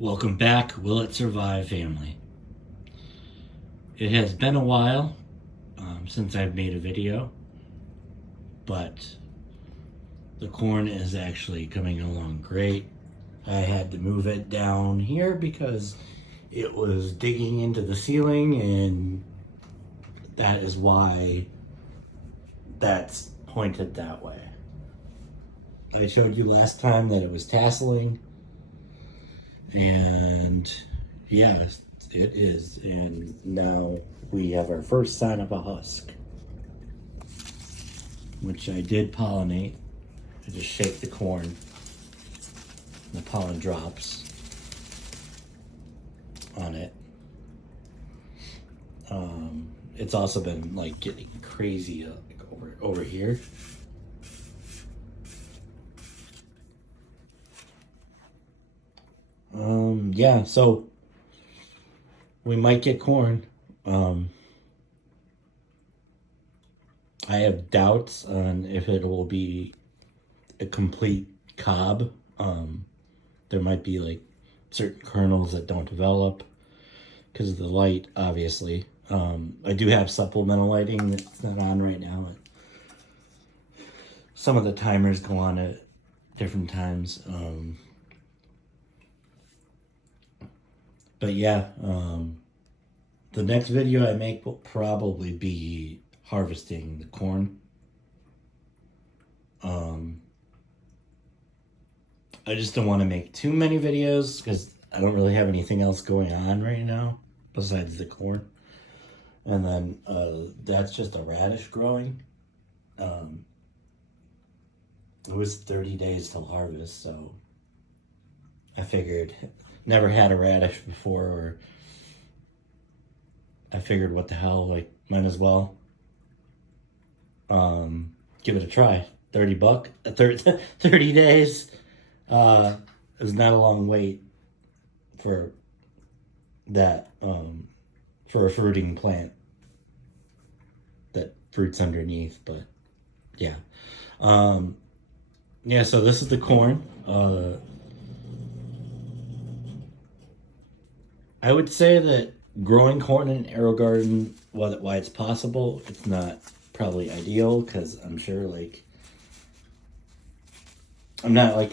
Welcome back, Will It Survive family. It has been a while since I've made a video, but the corn is actually coming along great. I had to move it down here because it was digging into the ceiling, and that is why that's pointed that way. I showed you last time that it was tasseling, and yeah, it is. And now we have our first sign of a husk, which I did pollinate. I just shake the corn, and the pollen drops on it. It's also been like getting crazy like over here. Yeah, so we might get corn. I have doubts on if it will be a complete cob. There might be like certain kernels that don't develop because of the light, obviously. I do have supplemental lighting that's not on right now. Some of the timers go on at different times. But yeah, the next video I make will probably be harvesting the corn. I just don't want to make too many videos because I don't really have anything else going on right now besides the corn. And then that's just a radish growing. It was 30 days till harvest, so I figured, never had a radish before, or I figured what the hell, like, might as well give it a try. $30, 30 days is not a long wait for that, for a fruiting plant that fruits underneath. But yeah, yeah, so this is the corn. I would say that growing corn in an Aerogarden, why it's possible, it's not probably ideal because I'm sure, like, I'm not like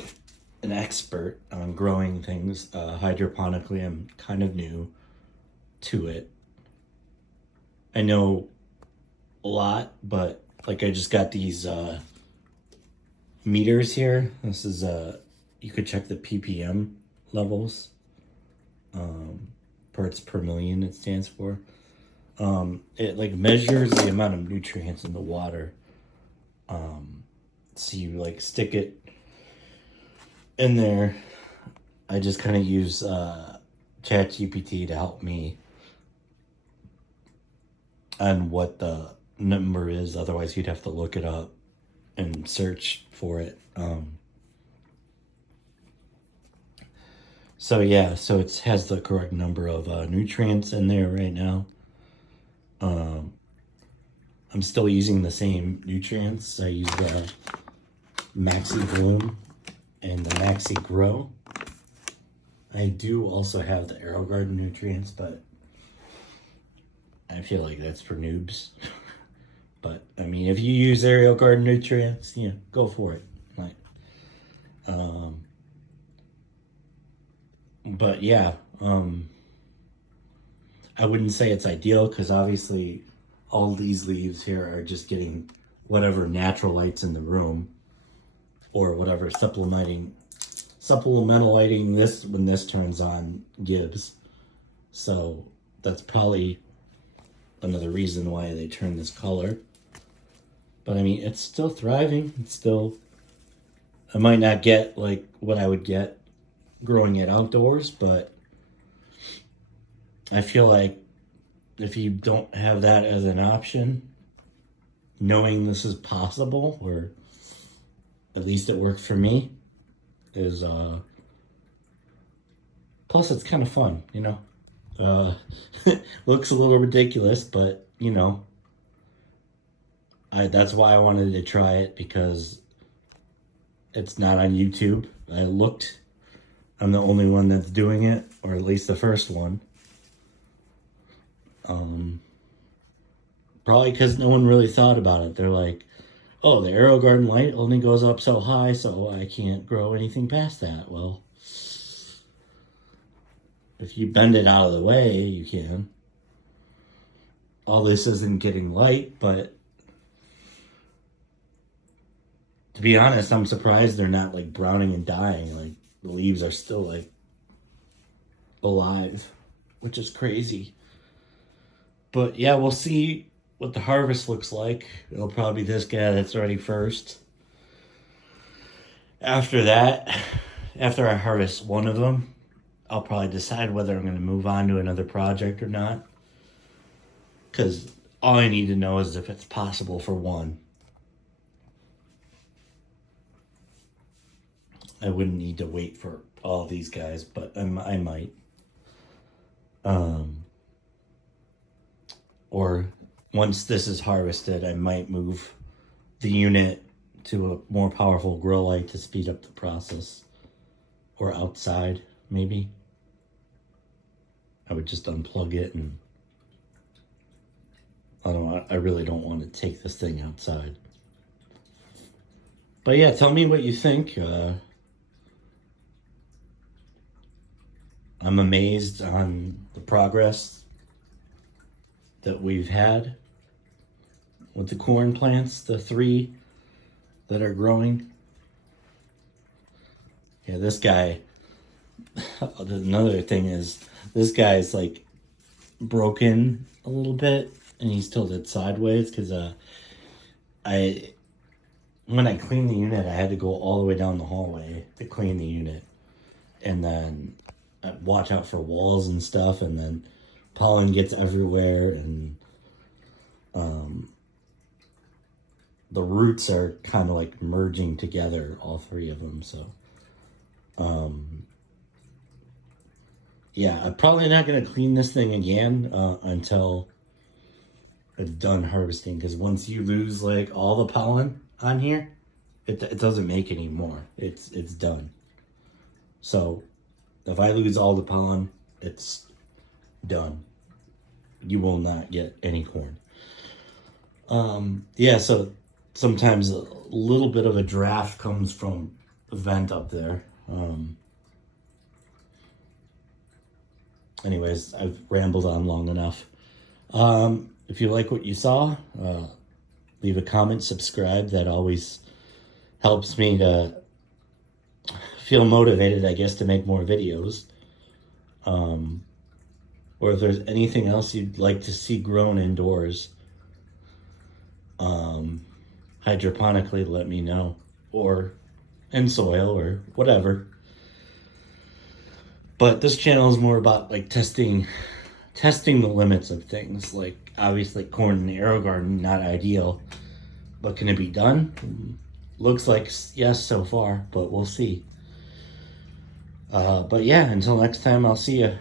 an expert on growing things hydroponically. I'm kind of new to it. I know a lot, but like I just got these meters here. This is you could check the ppm levels. Parts per million it stands for. It like measures the amount of nutrients in the water. So you like stick it in there. I just kind of use ChatGPT to help me on what the number is. Otherwise you'd have to look it up and search for it. So yeah, so it has the correct number of nutrients in there right now. I'm still using the same nutrients. I use the Maxi Bloom and the Maxi Grow. I do also have the Aerogarden nutrients, but I feel like that's for noobs. But I mean, if you use Aerogarden nutrients, you know, go for it. Like, but yeah, I wouldn't say it's ideal because obviously all these leaves here are just getting whatever natural light's in the room, or whatever supplemental lighting this, when this turns on, gives. So that's probably another reason why they turn this color. But I mean, it's still thriving. It's still, I might not get like what I would get growing it outdoors, but I feel like if you don't have that as an option, knowing this is possible, or at least it worked for me, is plus it's kind of fun, you know. Looks a little ridiculous, but you know, that's why I wanted to try it, because it's not on YouTube. I looked I'm the only one that's doing it, or at least the first one. Probably because no one really thought about it. They're like, oh, the Aerogarden light only goes up so high, so I can't grow anything past that. Well, if you bend it out of the way, you can. All this isn't getting light, but to be honest, I'm surprised they're not like browning and dying. Like the leaves are still like alive, which is crazy. But yeah, we'll see what the harvest looks like. It'll probably be this guy that's ready first. After that, after I harvest one of them, I'll probably decide whether I'm going to move on to another project or not. Because all I need to know is if it's possible for one. I wouldn't need to wait for all these guys, but I might. Or once this is harvested, I might move the unit to a more powerful grow light to speed up the process. Or outside, maybe. I would just unplug it, and I really don't want to take this thing outside. But yeah, tell me what you think. I'm amazed on the progress that we've had with the corn plants, the 3 that are growing. Yeah, this guy, another thing is, this guy's like broken a little bit and he's tilted sideways because when I cleaned the unit, I had to go all the way down the hallway to clean the unit. And then I'd watch out for walls and stuff, and then pollen gets everywhere, and the roots are kind of like merging together, all 3 of them. So yeah, I'm probably not going to clean this thing again until it's done harvesting, because once you lose like all the pollen on here, it doesn't make any more. It's done. So if I lose all the pollen, it's done. You will not get any corn. Yeah, so sometimes a little bit of a draft comes from the vent up there. Anyways, I've rambled on long enough. If you like what you saw, leave a comment, subscribe. That always helps me to feel motivated, I guess, to make more videos. Or if there's anything else you'd like to see grown indoors, hydroponically, let me know. Or in soil or whatever. But this channel is more about like testing the limits of things. Like obviously corn in the Aerogarden, not ideal, but can it be done? Looks like yes so far, but we'll see. But yeah, until next time, I'll see you.